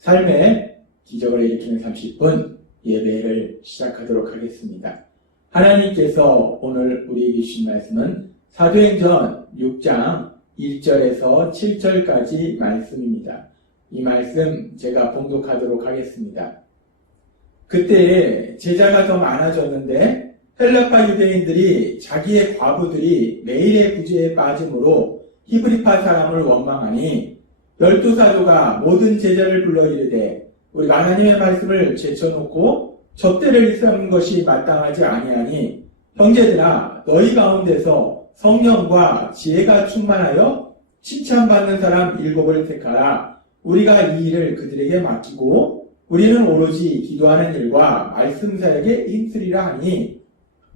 삶의 기적을 일으키는 30분 예배를 시작하도록 하겠습니다. 하나님께서 오늘 우리에게 주신 말씀은 사도행전 6장 1절에서 7절까지 말씀입니다. 이 말씀 제가 봉독하도록 하겠습니다. 그때 제자가 더 많아졌는데 헬라파 유대인들이 자기의 과부들이 매일의 구제에 빠짐으로 히브리파 사람을 원망하니 12사도가 모든 제자를 불러 이르되 우리가 하나님의 말씀을 제쳐놓고 접대를 삼는 것이 마땅하지 아니하니 형제들아 너희 가운데서 성령과 지혜가 충만하여 칭찬받는 사람 7을 택하라. 우리가 이 일을 그들에게 맡기고 우리는 오로지 기도하는 일과 말씀 사역에 힘쓰리라 하니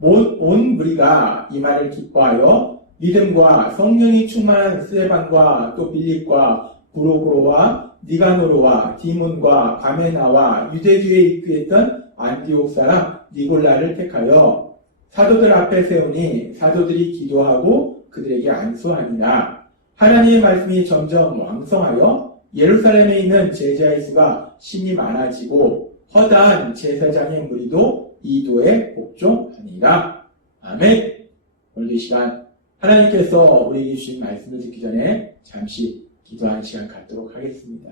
온 무리가 이 말을 기뻐하여 믿음과 성령이 충만한 스데반과 또 빌립과 브로고로와 니가노로와 디몬과 바메나와 유대교에 입교했던 안디옥 사람 니골라를 택하여 사도들 앞에 세우니 사도들이 기도하고 그들에게 안수하니라. 하나님의 말씀이 점점 왕성하여 예루살렘에 있는 제자의 수가 심히 많아지고 허다한 제사장의 무리도 이도에 복종하니라. 아멘. 오늘 이 시간 하나님께서 우리에게 주신 말씀을 듣기 전에 잠시 기도하는 시간 갖도록 하겠습니다.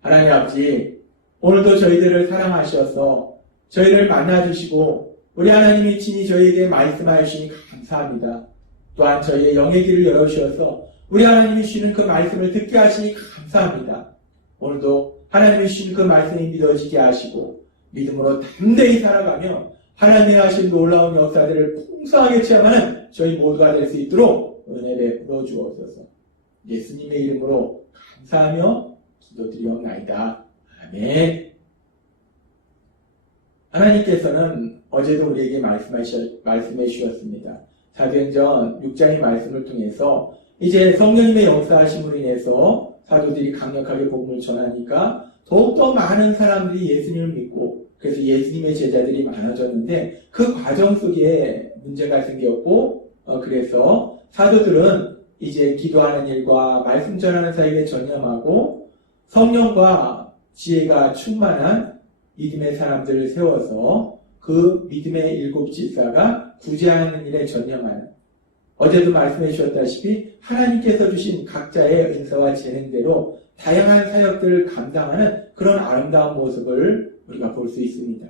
하나님 아버지, 오늘도 저희들을 사랑하셔서 저희를 만나주시고 우리 하나님이 친히 저희에게 말씀하여 주시니 감사합니다. 또한 저희의 영의 길을 열어주셔서 우리 하나님이 주시는 그 말씀을 듣게 하시니 감사합니다. 오늘도 하나님이 주시는 그 말씀이 믿어지게 하시고 믿음으로 담대히 살아가며 하나님이 하신 놀라운 역사들을 풍성하게 체험하는 저희 모두가 될 수 있도록 은혜 베풀어 주옵소서. 예수님의 이름으로 감사하며 기도드리옵나이다. 아멘. 하나님께서는 어제도 우리에게 말씀해 주셨습니다. 사도행전 6장의 말씀을 통해서 이제 성령님의 역사하심으로 인해서 사도들이 강력하게 복음을 전하니까 더욱더 많은 사람들이 예수님을 믿고 그래서 예수님의 제자들이 많아졌는데 그 과정 속에 문제가 생겼고 그래서 사도들은 이제 기도하는 일과 말씀 전하는 사역에 전념하고 성령과 지혜가 충만한 믿음의 사람들을 세워서 그 믿음의 7 집사가 구제하는 일에 전념하는, 어제도 말씀해 주셨다시피 하나님께서 주신 각자의 은사와 재능대로 다양한 사역들을 감당하는 그런 아름다운 모습을 우리가 볼 수 있습니다.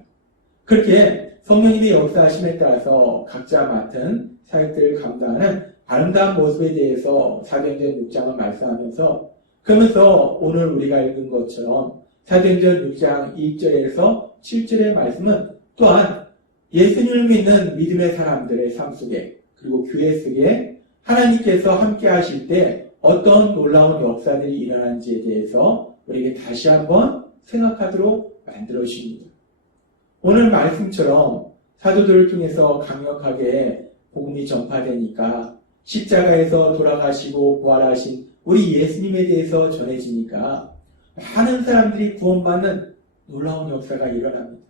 그렇게 성령님의 역사하심에 따라서 각자 맡은 사역들을 감당하는 아름다운 모습에 대해서 사도행전 6장을 말씀하면서 그러면서 오늘 우리가 읽은 것처럼 사도행전 6장 1절에서 7절의 말씀은 또한 예수님을 믿는 믿음의 사람들의 삶 속에 그리고 교회 속에 하나님께서 함께 하실 때 어떤 놀라운 역사들이 일어나는지에 대해서 우리에게 다시 한번 생각하도록 만들어 주십니다. 오늘 말씀처럼 사도들을 통해서 강력하게 복음이 전파되니까 십자가에서 돌아가시고 부활하신 우리 예수님에 대해서 전해지니까 많은 사람들이 구원받는 놀라운 역사가 일어납니다.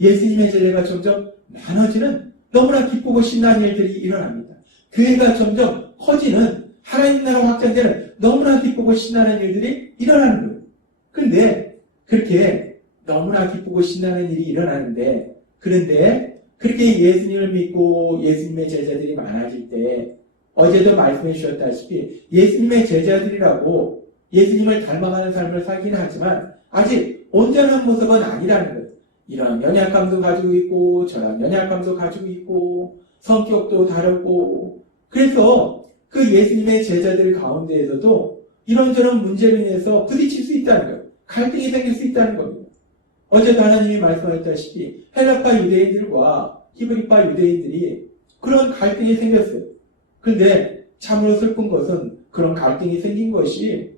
예수님의 제자가 점점 많아지는 너무나 기쁘고 신나는 일들이 일어납니다. 교회가 점점 커지는 하나님 나라 확장되는 너무나 기쁘고 신나는 일들이 일어나는 거예요. 그런데 그렇게 너무나 기쁘고 신나는 일이 일어나는데 그런데 그렇게 예수님을 믿고 예수님의 제자들이 많아질 때 어제도 말씀해 주셨다시피 예수님의 제자들이라고 예수님을 닮아가는 삶을 살긴 하지만 아직 온전한 모습은 아니라는 거예요. 이런 연약감도 가지고 있고 저런 연약감도 가지고 있고 성격도 다르고 그래서 그 예수님의 제자들 가운데에서도 이런저런 문제로 인해서 부딪힐 수 있다는 거예요. 갈등이 생길 수 있다는 겁니다. 어제도 하나님이 말씀하셨다시피 헬라파 유대인들과 히브리파 유대인들이 그런 갈등이 생겼어요. 그런데 참으로 슬픈 것은 그런 갈등이 생긴 것이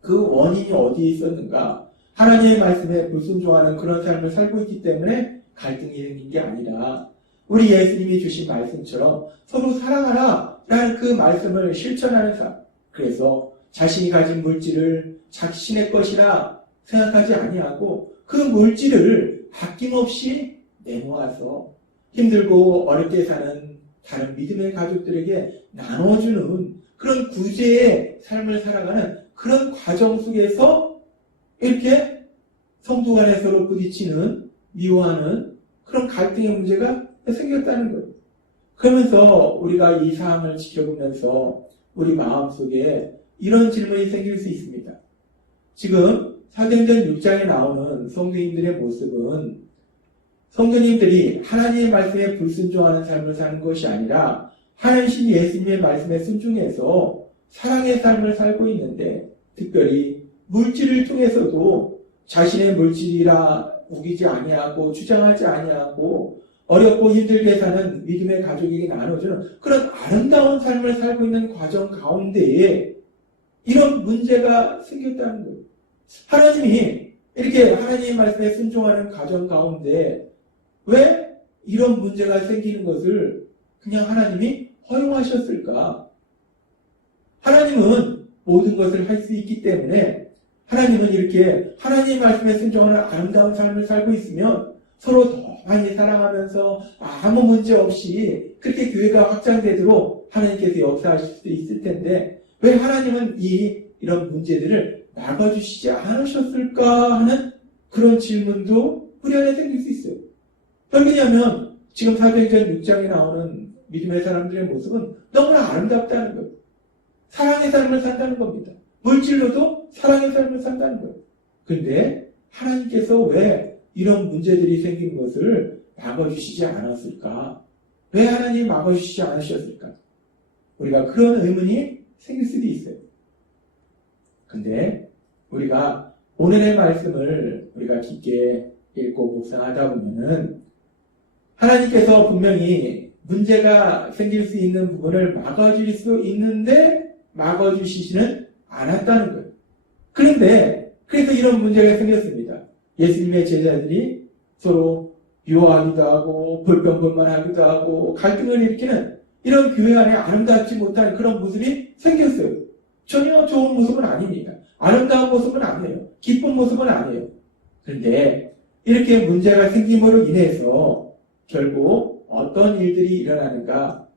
그 원인이 어디에 있었는가? 하나님의 말씀에 불순종하는 그런 삶을 살고 있기 때문에 갈등이 생긴 게 아니라 우리 예수님이 주신 말씀처럼 서로 사랑하라 라는 그 말씀을 실천하는 삶. 그래서 자신이 가진 물질을 자신의 것이라 생각하지 아니하고 그 물질을 아낌없이 내놓아서 힘들고 어렵게 사는 다른 믿음의 가족들에게 나눠주는 그런 구제의 삶을 살아가는 그런 과정 속에서 이렇게 성도 간에 서로 부딪히는, 미워하는 그런 갈등의 문제가 생겼다는 거예요. 그러면서 우리가 이 상황을 지켜보면서 우리 마음속에 이런 질문이 생길 수 있습니다. 지금 사도행전 6장에 나오는 성도님들의 모습은 성도님들이 하나님의 말씀에 불순종하는 삶을 사는 것이 아니라 하나님 예수님의 말씀에 순종해서 사랑의 삶을 살고 있는데, 특별히 물질을 통해서도 자신의 물질이라 우기지 아니하고 주장하지 아니하고 어렵고 힘들게 사는 믿음의 가족에게 나눠주는 그런 아름다운 삶을 살고 있는 과정 가운데에 이런 문제가 생겼다는 거예요. 하나님이 이렇게 하나님의 말씀에 순종하는 과정 가운데 왜 이런 문제가 생기는 것을 그냥 하나님이 허용하셨을까? 하나님은 모든 것을 할 수 있기 때문에 하나님은 이렇게 하나님의 말씀에 순종하는 아름다운 삶을 살고 있으면 서로 더 많이 사랑하면서 아무 문제 없이 그렇게 교회가 확장되도록 하나님께서 역사하실 수도 있을 텐데 왜 하나님은 이런 문제들을 막아주시지 않으셨을까 하는 그런 질문도 우리 안에 생길 수 있어요. 왜냐하면 지금 사도행전 6장에 나오는 믿음의 사람들의 모습은 너무나 아름답다는 거예요. 사랑의 삶을 산다는 겁니다. 물질로도 사랑의 삶을 산다는 거예요. 그런데 하나님께서 왜 이런 문제들이 생긴 것을 막아주시지 않았을까? 왜 하나님이 막아주시지 않으셨을까? 우리가 그런 의문이 생길 수도 있어요. 근데 우리가 오늘의 말씀을 우리가 깊게 읽고 묵상하다 보면은 하나님께서 분명히 문제가 생길 수 있는 부분을 막아줄 수 있는데 막아주시지는 않았다는 거예요. 그런데 그래서 이런 문제가 생겼습니다. 예수님의 제자들이 서로 미워하기도 하고 불평불만하기도 하고 갈등을 일으키는 이런 교회 안에 아름답지 못한 그런 모습이 생겼어요. 전혀 좋은 모습은 아닙니다. 아름다운 모습은 아니에요. 기쁜 모습은 아니에요. 그런데 이렇게 문제가 생김으로 인해서 결국 어떤 일들이 일어나는가?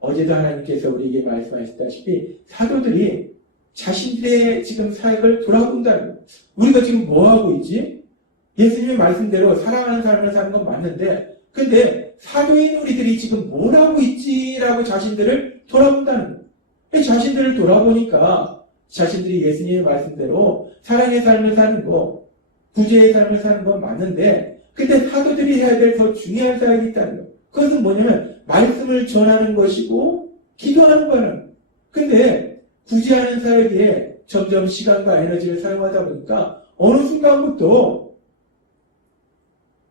어제도 하나님께서 우리에게 말씀하셨다시피 사도들이 자신들의 지금 사역을 돌아본다는 거예요. 우리가 지금 뭐 하고 있지? 예수님의 말씀대로 사랑하는 삶을 사는 건 맞는데 근데 사도인 우리들이 지금 뭘 하고 있지라고 자신들을 돌아본다는 거예요. 자신들을 돌아보니까 자신들이 예수님의 말씀대로 사랑의 삶을 사는 거, 구제의 삶을 사는 건 맞는데 근데 사도들이 해야 될 더 중요한 사역이 있다는 거예요. 그것은 뭐냐면 말씀을 전하는 것이고 기도하는 거는. 근데 구제하는 사역에 점점 시간과 에너지를 사용하다 보니까 어느 순간부터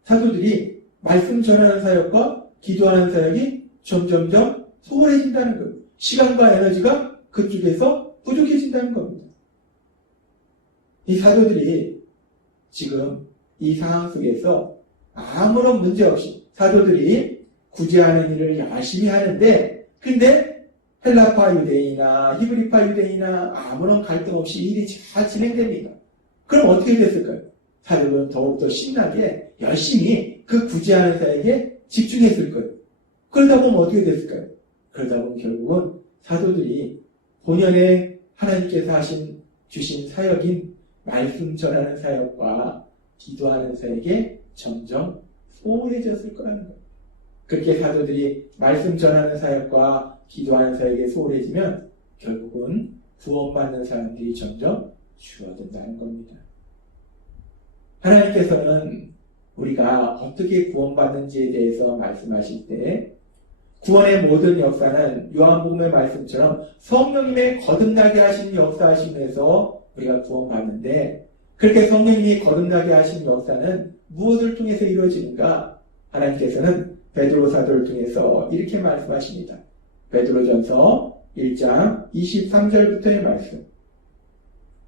사도들이 말씀 전하는 사역과 기도하는 사역이 점점점 소홀해진다는 거예요. 시간과 에너지가 그쪽에서 부족해진다는 겁니다. 이 사도들이 지금 이 상황 속에서 아무런 문제 없이 사도들이 구제하는 일을 열심히 하는데 근데 헬라파 유대인이나 히브리파 유대인이나 아무런 갈등 없이 일이 잘 진행됩니다. 그럼 어떻게 됐을까요? 사도들은 더욱더 신나게 열심히 그 구제하는 사역에 집중했을 거예요. 그러다 보면 어떻게 됐을까요? 그러다 보면 결국은 사도들이 본연의 하나님께서 주신 사역인 말씀 전하는 사역과 기도하는 사역에 점점 소홀해졌을 거라는 거예요. 그렇게 사도들이 말씀 전하는 사역과 기도하는 사역에 소홀해지면 결국은 구원받는 사람들이 점점 줄어든다는 겁니다. 하나님께서는 우리가 어떻게 구원받는지에 대해서 말씀하실 때 구원의 모든 역사는 요한복음의 말씀처럼 성령님의 거듭나게 하신 역사하심에서 우리가 구원받는데 그렇게 성령님이 거듭나게 하신 역사는 무엇을 통해서 이루어지는가? 하나님께서는 베드로 사도를 통해서 이렇게 말씀하십니다. 베드로전서 1장 23절부터의 말씀.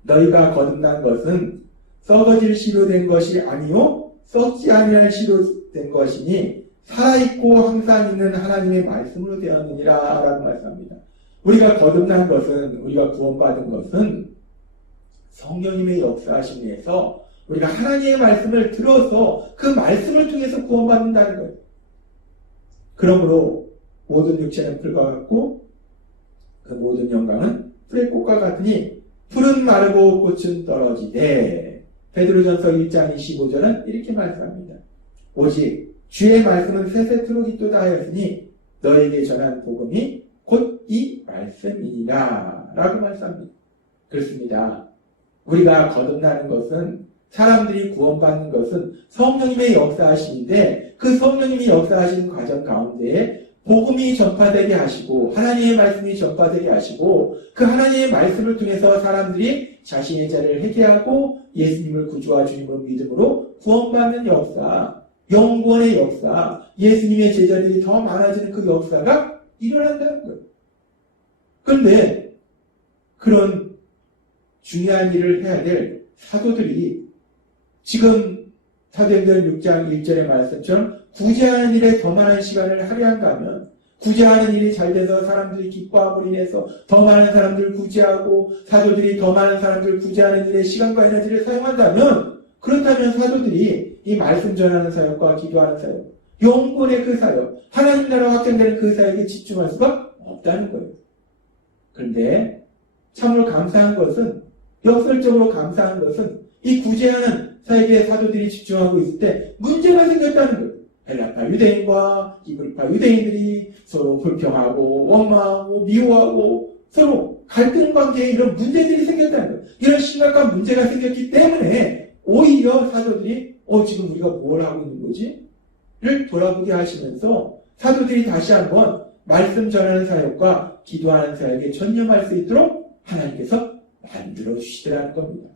너희가 거듭난 것은 썩어질 씨로 된 것이 아니요 썩지 아니할 씨로 된 것이니 살아있고 항상 있는 하나님의 말씀으로 되었느니라 라고 말씀합니다. 우리가 거듭난 것은 우리가 구원받은 것은 성령님의 역사하심에서 우리가 하나님의 말씀을 들어서 그 말씀을 통해서 구원받는다는 거예요. 그러므로 모든 육체는 풀과 같고 그 모든 영광은 풀의 꽃과 같으니 풀은 마르고 꽃은 떨어지되 베드로전서 1장 25절은 이렇게 말씀합니다. 오직 주의 말씀은 세세토록 있도다 하였으니 너에게 전한 복음이 곧 이 말씀이니라 라고 말씀합니다. 그렇습니다. 우리가 거듭나는 것은, 사람들이 구원받는 것은 성령님의 역사하심인데, 그 성령님이 역사하시는 과정 가운데 복음이 전파되게 하시고 하나님의 말씀이 전파되게 하시고 그 하나님의 말씀을 통해서 사람들이 자신의 죄를 회개하고 예수님을 구주와 주님으로 믿음으로 구원받는 역사, 영구원의 역사, 예수님의 제자들이 더 많아지는 그 역사가 일어난다는 거예요. 그런데 그런 중요한 일을 해야 될 사도들이 지금 사도행전 6장 1절의 말씀처럼 구제하는 일에 더 많은 시간을 할애한가 하면, 구제하는 일이 잘 돼서 사람들이 기뻐함으로 인해서 더 많은 사람들을 구제하고 사도들이 더 많은 사람들을 구제하는 일에 시간과 에너지를 사용한다면, 그렇다면 사도들이 이 말씀 전하는 사역과 기도하는 사역, 영권의 그 사역, 하나님 나라 확장되는 그 사역에 집중할 수가 없다는 거예요. 그런데 참으로 감사한 것은, 역설적으로 감사한 것은 이 구제하는 사역에 사도들이 집중하고 있을 때 문제가 생겼다는 거예요. 헬라파 유대인과 히브리파 유대인들이 서로 불평하고 원망하고 미워하고 서로 갈등 관계에 이런 문제들이 생겼다는 거예요. 이런 심각한 문제가 생겼기 때문에 오히려 사도들이 지금 우리가 뭘 하고 있는 거지? 를 돌아보게 하시면서 사도들이 다시 한번 말씀 전하는 사역과 기도하는 사역에 전념할 수 있도록 하나님께서 만들어 주시더라는 겁니다.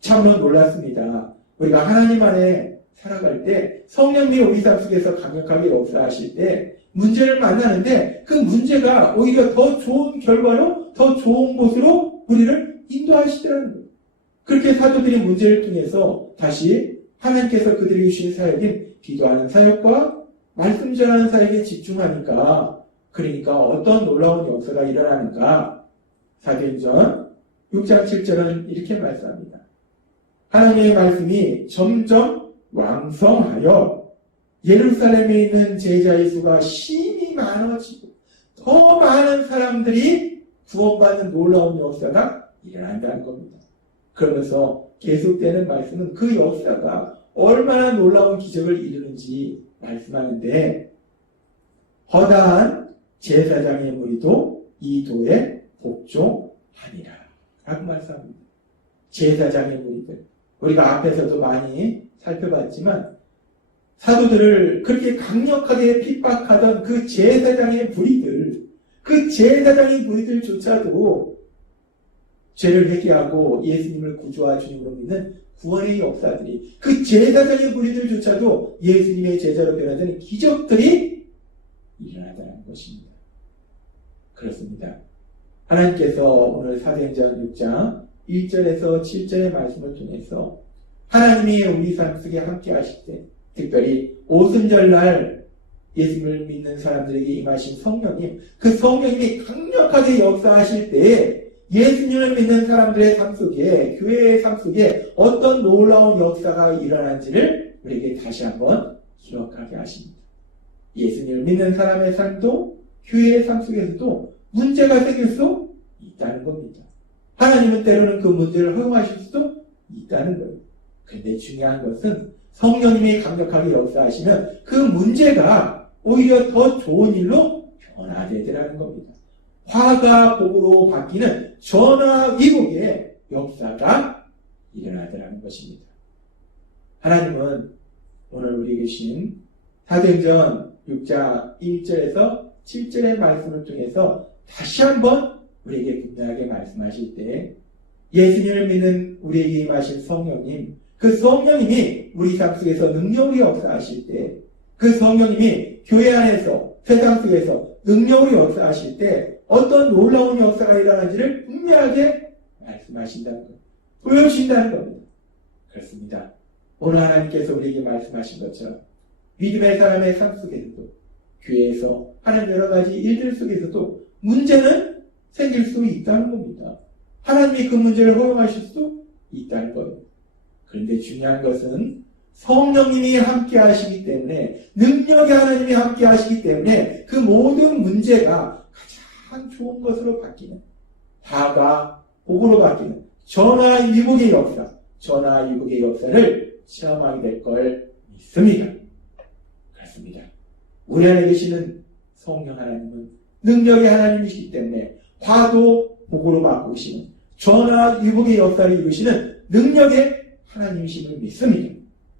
참으로 놀랐습니다. 우리가 하나님 안에 살아갈 때 성령님이 우리 삶 속에서 강력하게 역사하실 때 문제를 만나는데 그 문제가 오히려 더 좋은 결과로 더 좋은 곳으로 우리를 인도하시더라는 거예요. 그렇게 사도들이 문제를 통해서 다시 하나님께서 그들에게 주신 사역인 기도하는 사역과 말씀 전하는 사역에 집중하니까, 그러니까 어떤 놀라운 역사가 일어나는가. 사도행전 6장 7절은 이렇게 말씀합니다. 하나님의 말씀이 점점 왕성하여 예루살렘에 있는 제자의 수가 심히 많아지고 더 많은 사람들이 구원받는 놀라운 역사가 일어난다는 겁니다. 그러면서 계속되는 말씀은 그 역사가 얼마나 놀라운 기적을 이루는지 말씀하는데, 허다한 제사장의 무리도 이 도에 복종하니라 라고 말씀합니다. 제사장의 무리들, 우리가 앞에서도 많이 살펴봤지만 사도들을 그렇게 강력하게 핍박하던 그 제사장의 무리들, 그 제사장의 무리들조차도 죄를 회개하고 예수님을 구주와 주님으로 믿는 구원의 역사들이, 그 제사장의 무리들조차도 예수님의 제자로 변화되는 기적들이 일어나다는 것입니다. 그렇습니다. 하나님께서 오늘 사도행전 6장 1절에서 7절의 말씀을 통해서 하나님이 우리 삶 속에 함께 하실 때, 특별히 오순절날 예수님을 믿는 사람들에게 임하신 성령님, 그 성령님이 강력하게 역사하실 때에 예수님을 믿는 사람들의 삶 속에, 교회의 삶 속에 어떤 놀라운 역사가 일어난지를 우리에게 다시 한번 기억하게 하십니다. 예수님을 믿는 사람의 삶도 교회의 삶 속에서도 문제가 생길 수 있다는 겁니다. 하나님은 때로는 그 문제를 허용하실 수도 있다는 거예요. 그런데 중요한 것은 성령님이 강력하게 역사하시면 그 문제가 오히려 더 좋은 일로 변화되더라는 겁니다. 화가 복으로 바뀌는 전화위복의 역사가 일어나더라는 것입니다. 하나님은 오늘 우리에게 주신 사도행전 6장 1절에서 7절의 말씀을 통해서 다시 한번 우리에게 분명하게 말씀하실 때, 예수님을 믿는 우리에게 임하신 성령님, 그 성령님이 우리 삶 속에서 능력으로 역사하실 때, 그 성령님이 교회 안에서 세상 속에서 능력으로 역사하실 때 어떤 놀라운 역사가 일어나는지를 분명하게 말씀하신다는 것, 보여주신다는 겁니다. 그렇습니다. 오늘 하나님께서 우리에게 말씀하신 것처럼 믿음의 사람의 삶 속에서도, 교회에서 하는 여러 가지 일들 속에서도 문제는 생길 수 있다는 겁니다. 하나님이 그 문제를 허용하실 수도 있다는 거예요. 그런데 중요한 것은 성령님이 함께 하시기 때문에, 능력의 하나님이 함께 하시기 때문에 그 모든 문제가 가장 좋은 것으로 바뀌는, 화가 복으로 바뀌는 전화위복의 역사, 전화위복의 역사를 체험하게 될 걸 믿습니다. 그렇습니다. 우리 안에 계시는 성령 하나님은 능력의 하나님이시기 때문에 화도 복으로 바꾸시는 전화위복의 역사를 이루시는 능력의 하나님이심을 믿습니다.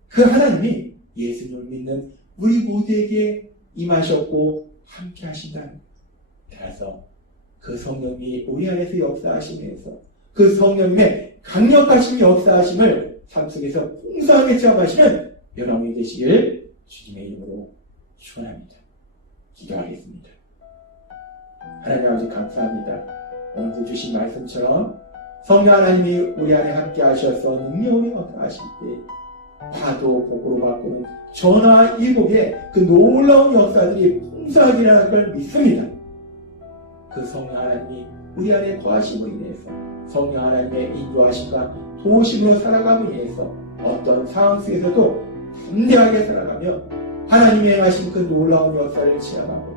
그 하나님이 예수님을 믿는 우리 모두에게 임하셨고 함께 하신다는 것. 따라서 그 성령이 우리 안에서 역사하시면서 그 성령님의 강력하신 역사하심을 삶 속에서 풍성하게 체험하시는 여러분이 되시길 주님의 이름으로 축원합니다. 기도하겠습니다. 하나님 아버지 감사합니다. 오늘도 주신 말씀처럼 성령 하나님이 우리 안에 함께 하셔서 능력으로 역사하실 때 화도 복으로 바꾸는 전화위복의 그 놀라운 역사들이 풍성하게 일어날 걸 믿습니다. 그 성령 하나님이 우리 안에 거하심으로 인해서 성령 하나님의 인도하심과 도우심으로 살아감으로 인해서 어떤 상황 속에서도 담대하게 살아가며 하나님의 행하신 그 놀라운 역사를 체험하고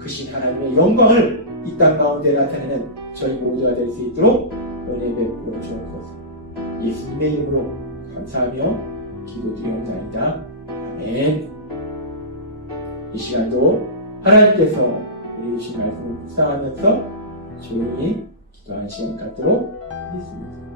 크신 하나님의 영광을 이 땅 가운데 나타내는 저희 모두가 될 수 있도록 은혜 베풀어 주옵소서. 예수님의 이름으로 감사하며 기도드리옵나이다. 아멘. 이 시간도 하나님께서 우리 주신 말씀을 묵상하면서 조용히 기도하는 시간 갖도록 하겠습니다.